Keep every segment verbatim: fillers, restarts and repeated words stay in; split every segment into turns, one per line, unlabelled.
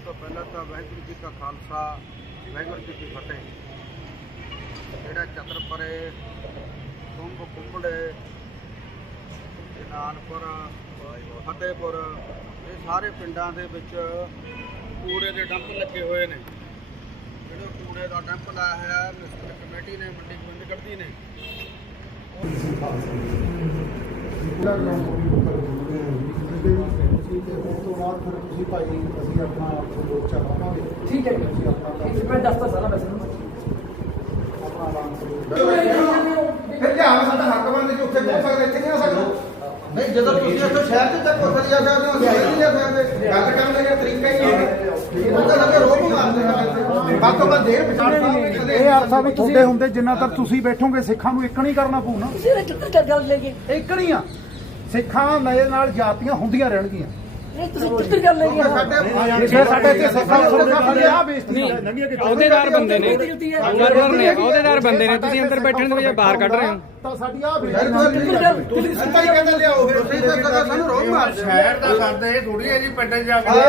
ਤੋਂ ਪਹਿਲਾਂ ਤਾਂ ਵਾਹਿਗੁਰੂ ਜੀ ਕਾ ਖਾਲਸਾ ਵਾਹਿਗੁਰੂ ਜੀ ਕੀ ਫਤਿਹ। ਜਿਹੜਾ ਚਤਰਪਰੇ ਕੁੰਭ ਕੁੰਭੜੇ ਨਾਨਪੁਰ ਫਤਿਹਪੁਰ ਇਹ ਸਾਰੇ ਪਿੰਡਾਂ ਦੇ ਵਿੱਚ ਕੂੜੇ ਦੇ ਡੰਪ ਲੱਗੇ ਹੋਏ ਨੇ। ਜਿਹੜੇ ਕੂੜੇ ਦਾ ਡੰਪ ਲਾਇਆ ਹੋਇਆ ਮਿਊਨਿਸਪਲ ਕਮੇਟੀ ਨੇ, ਮੰਡੀ ਗੋਬਿੰਦਗੜ੍ਹ ਦੀ ਨੇ।
ਉਸ ਤੋਂ ਬਾਅਦ ਫਿਰ ਤੁਸੀਂ ਭਾਈ ਅਸੀਂ ਆਪਣਾ ਮੋਰਚਾ ਪਾਵਾਂਗੇ।
ਠੀਕ ਹੈ ਜੀ, ਮੈਂ ਦੱਸਦਾ ਸਾਰਾ ਵੈਸੇ
ਆਪਣਾ ਆਰਾਮ
ਫਿਰ ਲਿਆਓ ਸਾਡਾ ਹੱਕ ਬਣਦਾ ਜੀ, ਉੱਥੇ ਪਹੁੰਚ ਸਕਦੇ, ਇੱਥੇ ਨਹੀਂ ਆ ਸਕਦੇ। ਨਹੀਂ ਜਦੋਂ ਤੁਸੀਂ ਇੱਥੋਂ ਸ਼ਹਿਰ ਚ ਤੱਕ ਉੱਥੇ ਜਾ ਸਕਦੇ ਹੋ, ਅਸੀਂ ਨਹੀਂ ਜਾ ਸਕਦੇ। ਗੱਲ ਕਰਨ ਦਾ ਤਰੀਕਾ ਹੀ ਹੈ, ਉਹ ਤਾਂ ਲੱਗੇ ਰੋਕ ਮਾਰਦੇ ਆ। ਬਾਤੋਂ ਬਾਅਦ ਦੇਰ ਵਿਚਾਰ ਸਾਹਿਬ
ਇਹ ਆਸਾ ਵੀ ਤੁਹਾਡੇ ਹੁੰਦੇ ਜਿੰਨਾ ਤੱਕ ਤੁਸੀਂ ਬੈਠੋਗੇ ਸਿੱਖਾਂ ਨੂੰ ਇੱਕ ਨਹੀਂ ਕਰਨਾ ਪਊ ਨਾ।
ਤੁਸੀਂ ਇਹ ਕਿੱਥੇ ਗੱਲ ਲੈ ਗਏ?
ਇੱਕ ਨਹੀਂ ਆ, ਸਿੱਖਾਂ ਦੇ ਨਾਲ ਜਾਤੀਆਂ ਹੁੰਦੀਆਂ ਰਹਿਣਗੀਆਂ।
ਇਹ ਤੁਸੀਂ ਕਿੱਥੇ ਗੱਲ ਲੈ ਗਏ?
ਜੇ ਸਾਡੇ ਇੱਥੇ ਸਿੱਖਾਂ ਨੂੰ ਸਾਡੇ ਆ ਬੇਇੱਜ਼ਤੀ
ਅਹੁਦੇਦਾਰ ਬੰਦੇ ਨੇ, ਗਵਰਨਰ ਨੇ, ਅਹੁਦੇਦਾਰ ਬੰਦੇ ਨੇ, ਤੁਸੀਂ ਅੰਦਰ ਬੈਠਣ ਦੀ ਵਜ੍ਹਾ ਬਾਹਰ ਕੱਢ ਰਹੇ ਹੋ।
ਤਾਂ ਸਾਡੀ ਆ
ਤੁਸੀਂ ਸਿੱਧਾ ਹੀ ਕਹਿੰਦੇ ਲਿਆਓ, ਫਿਰ ਤੁਸੀਂ ਤਾਂ ਕਦਾ ਸਾਨੂੰ ਰੋਕ ਮਾਰਦੇ।
ਸ਼ਹਿਰ ਦਾ ਸਾਡੇ ਥੋੜੀ ਹੈ ਜੀ, ਪਿੰਡਾਂ 'ਚ ਜਾ ਕੇ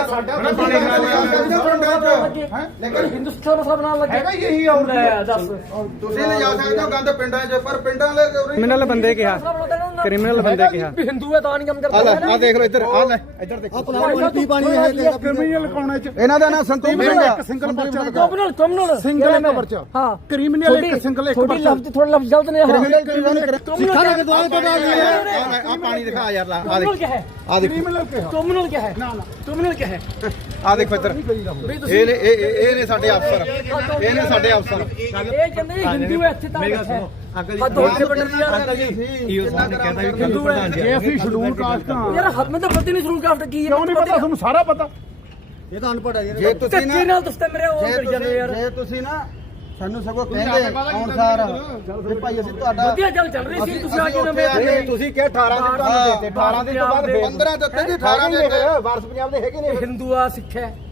ਲੇਕਿਨ
ਹਿੰਦੁਸਤਾਨ ਮਸਲਾ ਬਣਾਉਣ ਲੱਗੇ
ਹੈਗਾ ਇਹੀ ਆ।
ਲੈ ਦੱਸ,
ਤੁਸੀਂ ਲੈ ਜਾ ਸਕਦੇ ਹੋ ਗੰਦ ਪਿੰਡਾਂ 'ਚ, ਪਰ ਪਿੰਡਾਂ ਵਾਲੇ
ਕ੍ਰਿਮੀਨਲ ਬੰਦੇ ਕਿਹਾ, ਕ੍ਰਿਮੀਨਲ ਬੰਦੇ ਕਿਹਾ।
ਵੀ ਹਿੰਦੂ ਹੈ ਤਾਂ ਨਹੀਂ ਕੰਮ ਕਰਦਾ।
ਆ ਦੇਖ ਲਓ ਇੱਧਰ, ਆ ਲੈ ਇੱਧਰ ਦੇਖੋ।
ਕ੍ਰਿਮੀਨਲ ਕਾਉਣੇ ਚ
ਇਹਨਾਂ ਦਾ ਨਾਮ ਸੰਦੀਪ ਸਿੰਘ ਆ।
ਇੱਕ ਸਿੰਗਲ ਪਰਚਾ
ਕ੍ਰਿਮੀਨਲ ਕ੍ਰਿਮੀਨਲ
ਸਿੰਗਲ ਇੱਕ ਪਰਚਾ।
ਹਾਂ,
ਕ੍ਰਿਮੀਨਲ ਇੱਕ ਸਿੰਗਲ ਇੱਕ
ਥੋੜੀ
ਪਰਚਾ।
ਲਫ਼ਜ਼ ਥੋੜਾ ਲਫ਼ਜ਼ ਗਲਤ ਨੇ।
ਸਿੱਖਾਂ ਦੇ ਦੁਆਲੇ ਤੋਂ ਆ ਪਾਣੀ ਦਿਖਾ ਯਾਰ, ਆ
ਕ੍ਰਿਮੀਨਲ
ਦੇਖ
ਕੀ ਹੈ?
ਆ ਦੇਖ
ਕ੍ਰਿਮੀਨਲ ਕਿਹਾ
ਕ੍ਰਿਮੀਨਲ ਕੀ ਹੈ? ਨਾ ਨਾ ਕ੍ਰਿਮੀਨਲ ਕੀ ਹੈ?
ਆ ਦੇਖੋ ਇੱਧਰ,
ਵੀ ਤੁਸੀਂ
ਇਹ ਨੇ ਇਹ ਇਹ ਨੇ ਸਾਡੇ ਅਫਸਰ, ਇਹ ਨੇ ਸਾਡੇ ਅਫਸਰ।
ਇਹ ਕਹਿੰਦੇ ਹਿੰਦੂ ਹੈ ਇੱਥੇ ਤਾਂ ਹੈ। ਆ ਦੋ ਦੇ ਬੰਦੇ ਯਾਰ ਹਿੰਦੂ ਹੈ।
ਜੇ ਅਸੀਂ ਸ਼ਡਿਊਲ ਕਾਸਟ ਹਾਂ,
ਯਾਰ ਹੱਥ ਮੈਂ ਤਾਂ ਪਤਾ ਨਹੀਂ ਸ਼ੁਰੂ ਕਾਸਟ ਕੀ ਹੈ।
ਕਿਉਂ ਨਹੀਂ ਪਤਾ? ਤੁਹਾਨੂੰ ਸਾਰਾ ਪਤਾ।
ਜੇ ਤੁਸੀਂ
ਧੱਕੇ ਨਾਲ ਦੱਸਦੇ ਮੇਰੇ ਉਹ
ਜੇ
ਕਰੀ ਜਾਂਦੇ ਯਾਰ।
ਤੁਸੀਂ ਜੇ ਤੁਸੀਂ ਨਾ ਸਾਨੂੰ ਸਗੋਂ ਕਹਿੰਦੇ ਅਨੁਸਾਰ ਵੀ ਭਾਈ ਅਸੀਂ ਤੁਹਾਡਾ
ਵਧੀਆ ਗੱਲ ਚੱਲ ਰਹੀ ਸੀ, ਤੁਸੀਂ ਆ ਕੇ ਨਵੇਂ
ਅਸੀਂ ਤੁਸੀਂ ਕਿਹਾ ਅਠਾਰਾਂ ਦੇ ਤੁਹਾਨੂੰ ਦੇਤੇ, ਅਠਾਰਾਂ ਦੇ ਤੋਂ ਬਾਅਦ ਪੰਦਰਾਂ ਦਿੱਤੇ ਜੀ, ਅਠਾਰਾਂ ਦੇ ਵਾਰਸ ਪੰਜਾਬ ਦੇ ਹੈਗੇ ਨੇ।
ਹਿੰਦੂ ਆ ਸਿੱਖ ਹੈ।